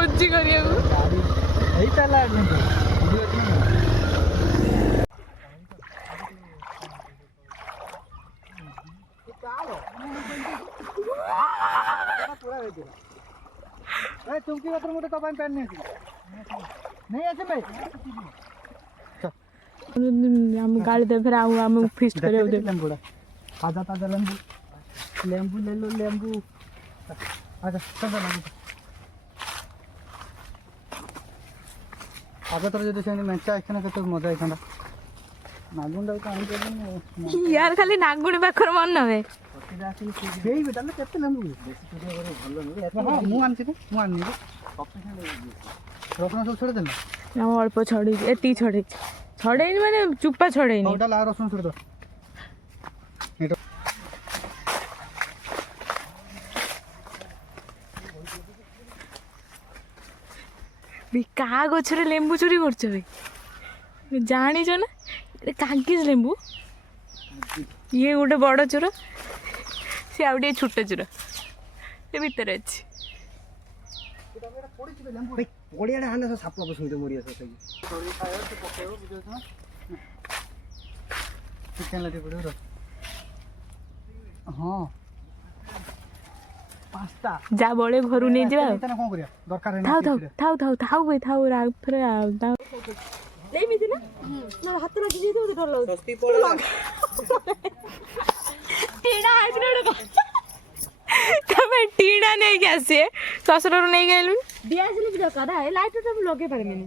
भोजी करिया चुमकी पत्र मुझे कब पैन नहीं ऐसे भाई हम गाड़ी दे फिर आऊँ हम फिस्ट करे उधर लेंबू ताजा ताजा लेंबू लेंबू ले लो लेंबू आजा चल लेंबू आगे तरह जो सेंगे मेंचा एकना के तो मजा एकना नागुंडा का आन के यार खाली नागुणी पाखर मन नवे हेई बेटा ले केते लेंबू बेसी तो करे भलो नहीं हां मु आनछि तो मु आननी रसुन सब छोड़ देना ना अल्प छड़ी एती छड़ी छड़े माने चुप्पा छड़े नहीं ओटा ला रसुन छोड़ दो क्या गचरे लेंबू चोरी करछ बे जानी जो ना कागज लेंबू ये गोटे बड़ चोर सी आ गए छोट चोर ये भितर अच्छी पड़िया हाने साप बसुंते मरिया सही चिकन लाटे पड़ो हां पास्ता जा बड़े घर नहीं जा इतना कोन करिया दरकार है थाउ थाउ थाउ थाउ थाउ बे थाउ रा फिर ले मी ना ना हाथ लगी जे तो डर लग सस्ती पड़ला टीड़ा आइसरे तमे टीड़ा नहीं कैसे ससुर नहीं गेलु दिया से भी दरकार है लाइट तो लगे पारे मैंने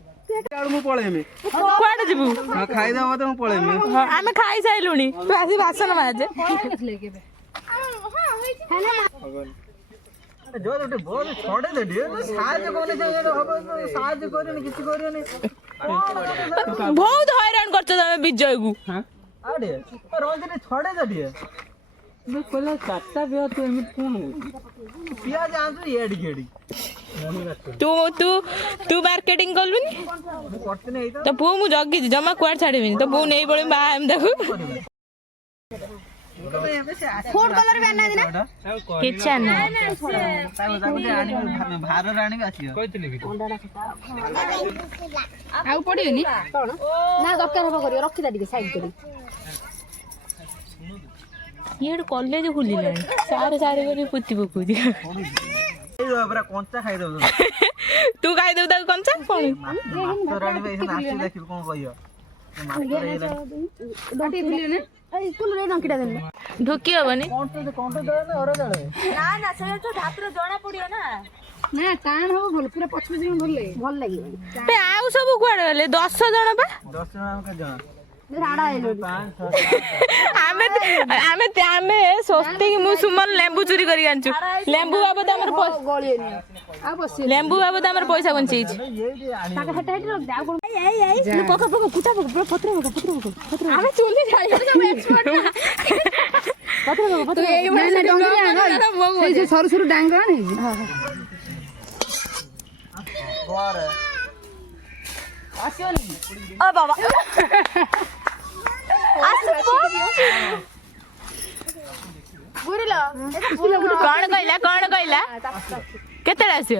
काड़ मु पळे में कोड जीवु हां खाई दबा तो मु पळे में आमे खाई साइलुनी तू आसी भाषण माजे लेके बे है ना जो रोटे बहुत छोड़े दे दियो साज कोने चाहिए हबो साज करियो किछि करियो नहीं बहुत हैरान करछ तमे विजय को हां आडे रंजने छोड़े दे दियो बे कोला काटा बिया तो एमि कोन हो पियाज आजु एडी गेडी तू तू तू मार्केटिंग करलुनी करते नहीं तो पु मु जगी जमा कुआर छाड़ेबिनी तो पु नहीं पड़े बा हम देखो फूड कलर भी आना दिना किचन भार राणी आसी कहतली कि आउ पड़ियोनी ना दरकार हबो करियो रखि दा दिके साइड करी ये कॉलेज खुलिलानी सारे सारे करी पुती पकुदी बरा कंचा खाई दो तू खाई दउ ता कंचा कोन राणी भाई नाची देखि कोन कहियो डटी खुलियो ने ए स्कूल रे नंकीटा देले ढोकी हबनी कोंटे दे ना और दे ना ना से तो धात्र जणा पड़ियो ना ना कान हो भल पूरा पछमे जिन भल लागी बे आउ सब कुआडे गले 10 जण बा 10 जण हम के जण राडा आइलो आमे आमे आमे सोस्ती मु सुमन लेंबू चोरी करी आनछु लेंबू बाबत हमर गळिए नि आ बस लेंबू बाबत हमर पैसा बंचै छी ताका हटा हटा रख दे आ कोन ए पका पका कुटा पका पत्र आमे चुली जाई सब एक्सपर्ट पत्र तो ए माने डंगरी आनो से जे सर सर डांग आनी हां बार आसियो नि ओ बाबा आसपो गुरिलो कौन कहला केते आसियो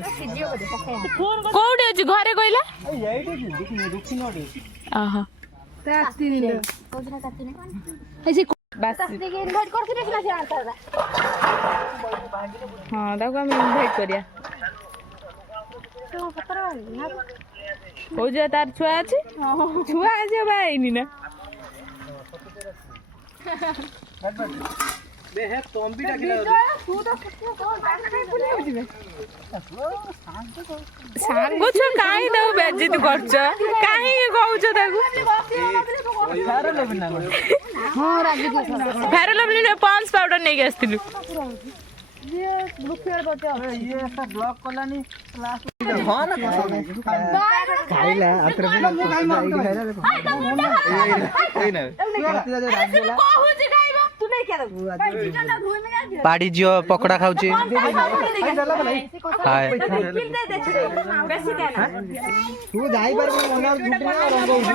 कोउडी अछि घरे कहला आहा तास्ती नि कोजरा तास्ती ने ऐसे बस तास्ती के इनवाइट करके देखना से आता हां दाको हम इनवाइट करिया तो पत्र ना हो जा तार छुआ अछि छुआ अछि भाई नि ना बे हे तोंबी डाकिला तू तो कोन बात नहीं भूली हो जिवे सांगो छ काई दउ बेजी तू करछ काई कहउछ ताकू सारा लेबिन ना हां रागी के फेर लवली ने पॉन्स पाउडर नहीं गेस्तिलु ये बुखेर बटे ये ऐसा ब्लॉक कोलानी क्लास हां ना खाइला अत्र भी खाइला ए ना पाड़ी जियो पकोड़ा खाउची हाय तू जाई पर मना झुटना रंग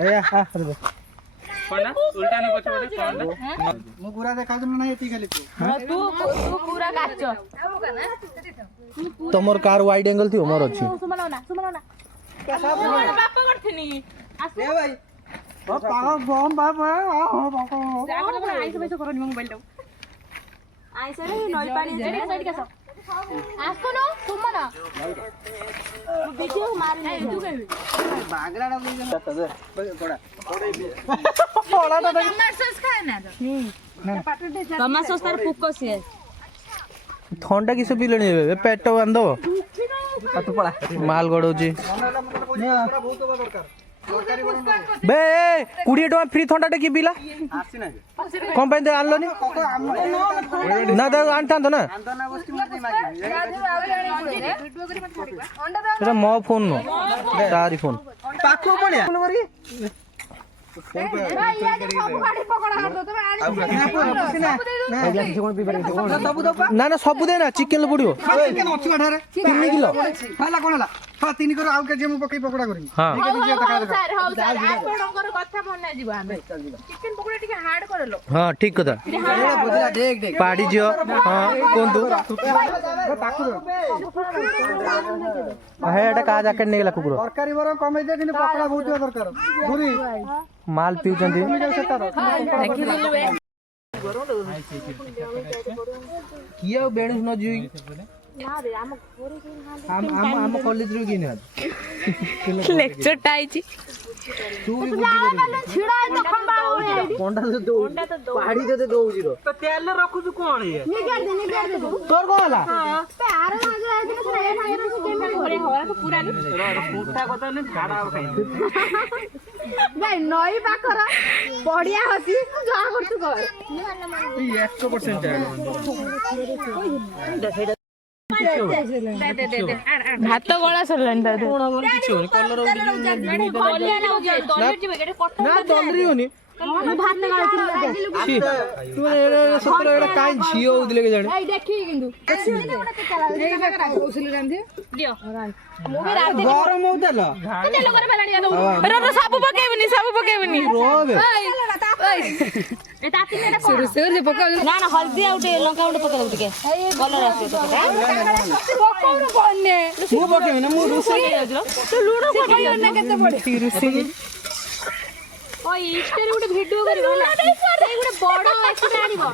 ए आ उल्टा नहीं पछे मु पूरा देखा तुम नहीं एती खाली तू पूरा काच तमर कार वाइड एंगल थी मोर अछि बापा करथिनी ए भाई ओ पागल बम बाबा हो बाबा आइसो बैसो करो मोबाइल टा आइसो रे नल पानी साइड साइड का आसो न तुम न वीडियो मार ले तू के बागरा डा दे बड़ा टमाटो खाए ना टमाटो तार पुको से थंडा किसे पिलणी बे पेट बांधो तू पड़ा माल गड़ौची पूरा बहुत दरकार बे 20 टका फ्री थंडा टे की पिला आसी ना कम पे आनलोनी ना दे आनता ना अंदना गोष्टी मत मागी एटा मो फोन नो तारी फोन पाखो पड़िया ना ना सब दे ना चिकन लो पड़ियो 3 किलोhala कोन हला हां 3 करो आउ के जे मु पकई पकोड़ा करी हां सर हो सर आपनकर कथा मन जिबो हमें चिकन पकोड़ा टिके हार्ड करलो हां ठीक कथा बुझला देख देख पाड़ी जियो हां कोन तू हे एटा का जैकेट नेगला कुकुर सरकारी बर कमे जे किने पकोड़ा बहुत दरकार गुरी माल पिउचंती किया बेणुस न जुई हम कॉलेज रो किने लेक्चर टाइची तू भी छिड़ा तो खंबा कोंडा से दो पहाड़ी दे दोउजी रो तो तेल रखु तू कोन ये निकाल दे तोर को हला पैर मागे आके तो रे भाई तो केमे करे हो तो पूरा मोटा कथा ने झाड़ा खाई भाई नई पाखर बढ़िया हसी तू जा कर तू कर 100% भात गळा सरलन ता कोण हम किछ होनी कलर ना डलरी होनी भात लगा छी तू एड़ा सत्र एड़ा काई झियो उदले के जाने ए देखी किंतु कौशल रांधे दियो मु भी रांधे गरम होतल तेल करे बेलाडी रो सब पकेबनी रोबे ए ताती नेटा कोन सुर पका ना ना हल्दी आउटे लंका उटे पका दउटे के कलर आसे तो पकाउन कोने मु पके ना मु रुसे तू लूडो पकायो ना केते पड़े रुसी ओय इस्टेरी उटे वीडियो करिवो ना ए उटे बडो एक्शन आनिबो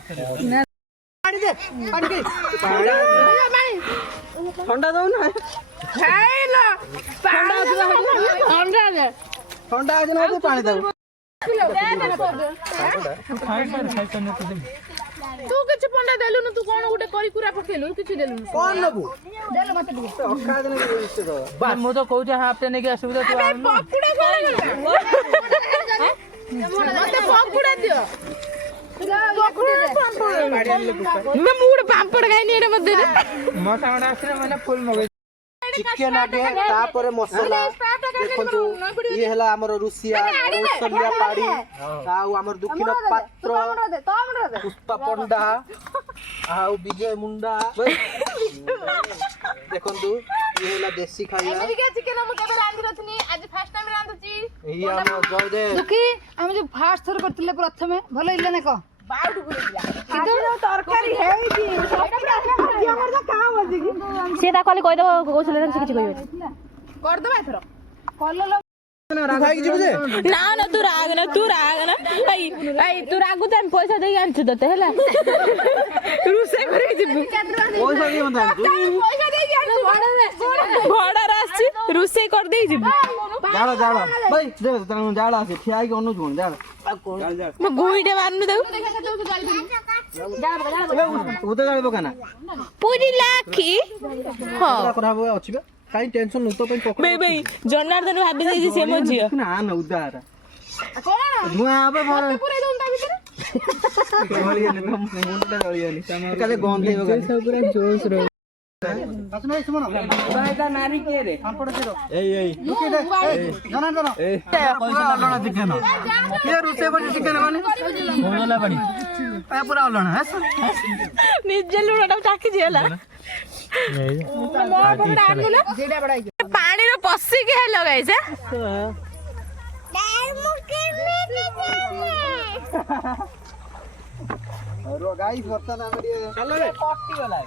पानी दे पानी ठंडा दो ना खाइला ठंडा दे ठंडा आज ना पानी दो तू किछ पंडा देलु न तू कोन उटे करी कुरा पकेलु किछ देलु कौन नबू देलो मत दे अखा दिन के इष्ट दो बस मो तो कहू हाफ टे ने के असुविधा तू आन पकुड़ा मते पकुड़ा दियो मैं मूड पापड़ गाय नहीं रे मते मोटा मोटा आसरे माने फुल मगे चिकन आगे तापर मसाला देखंतु ये हला हमर रुसिया औसलिया पाड़ी आउ हमर दक्षिण पात्र पुष्पा पंडा आउ विजय मुंडा देखंतु ये हला देसी खाइया अमेरिका चिकन हम केबे रांधी रथनी आज फर्स्ट टाइम रांधुची ई हम जयदेव दुखी हम जो फास्ट थर करतिले प्रथमे भलो इल्ला ना को बाउड गुलिया किदो तरकारी हेई हमर तो काम होजी से ता कहले कहि दो कौशल से किछ कहियो कर दबा एथरो कल्लो खाई के जे ना तू राग ना आई तू रागु त पैसा देई आनछु दते हला रुसे करे जिबु पैसा दिए मत पैसा देई आनछु बड़ा रासछि रुसे कर देई जिबु जाड़ा जाड़ा भाई दे तन जाड़ा आसे ठिया के अनु जोन जाड़ा म गुइडे मारनु दउ उते जाड़े बकाना पूरी लाखी हां करा हो अछि बे काई टेंशन न तो पे पकड़ बे जनार्दन भाबी देई से मो जियो ना ना उदार धुआं आबे भर पूरे दोनटा भीतर जलिए ने मुंडा जलिए ने काले गंधे बगा सब पूरा जोश रो असना सुमन बायदा नारी के रे पापड़ केरो एई दुके दे जनार्दन ए पूरा अलना चिकन के रुसे बजे चिकन माने होनला बड़ी ए पूरा अलना है निजे लुणा टाकी जियला पानी रो पसी के हेलो गाइस रो गाइस वर्तमान हम चलो रे कट्टी वाला है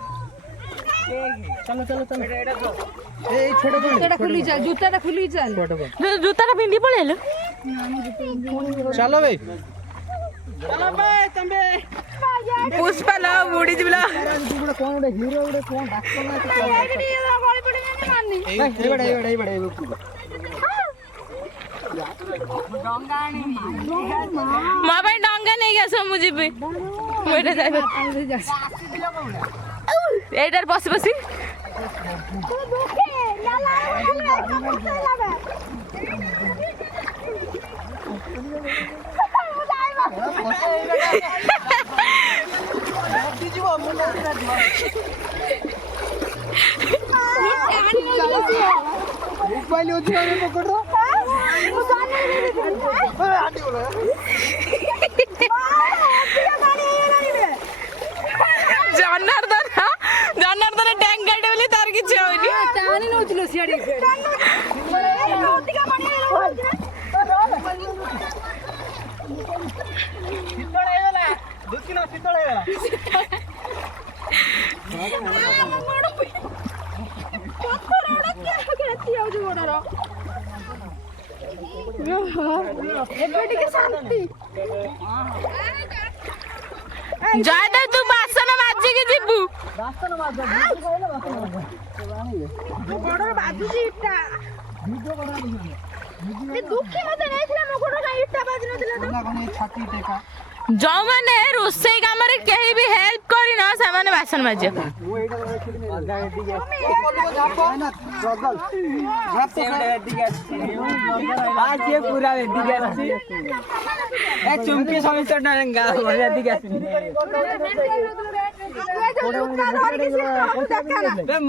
चलो चलो चलो ए छोटे बॉल जूताटा खुली चल जूताटा खुली चल जूता पिंधि पळेलो चलो भाई चलो बे तंबे पुष्पा ला बुडी जिबला कोन उडे हीरो उडे कोन डाक्टर ना ଏଇଠି ଗଳି ପଡିନି ମାନି ए बड़े ମୋ ପାଇଁ ଡଙ୍ଗା ନେଇକି ଆସ ମୁଁ ଯିବି ମୁଁ ଏଇଟା ଯାଇ ଏଇଟାରେ ବସି ବସି मोबाइल होची आमे पकड़ रो आंटी बोलो ଜନାର୍ଦ୍ଦନ ଡ୍ୟାଙ୍ଗ ଗାଡି ବୋଲି ତାର କିଛି ହଉନି ଟାଣି ନଉଥିଲ ସିଆଡେ ଶୀତଳ ହେଇଗଲା ଦୁକିନ ଶୀତଳ ହେଇଗଲା ଏବେ ଟିକେ ଶାନ୍ତି ଜୟଦେବ ତୁ ବାସନ ମାଜିକି ଯିବୁ ଗୋଡର ବାଜୁଛି ଇଟା ଦୁଃଖୀ ମତେ ନେଇଥିଲା ମୋ ଗୋଡର ଇଟା ବାଜି ନଥିଲା ତ ଛାତି ଟେକା ଯୋଉମାନେ ରୋଷେଇ କାମରେ କେହି ବି ହେଲ୍ପ କରିନ ସେମାନେ ବାସନ ମାଜିବ ଚୁମ୍କି ସମସ୍ତ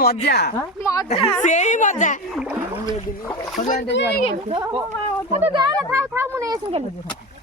ମଜା ସେଇ ମଜା ମୁଁ ନେଇ ଆସିବି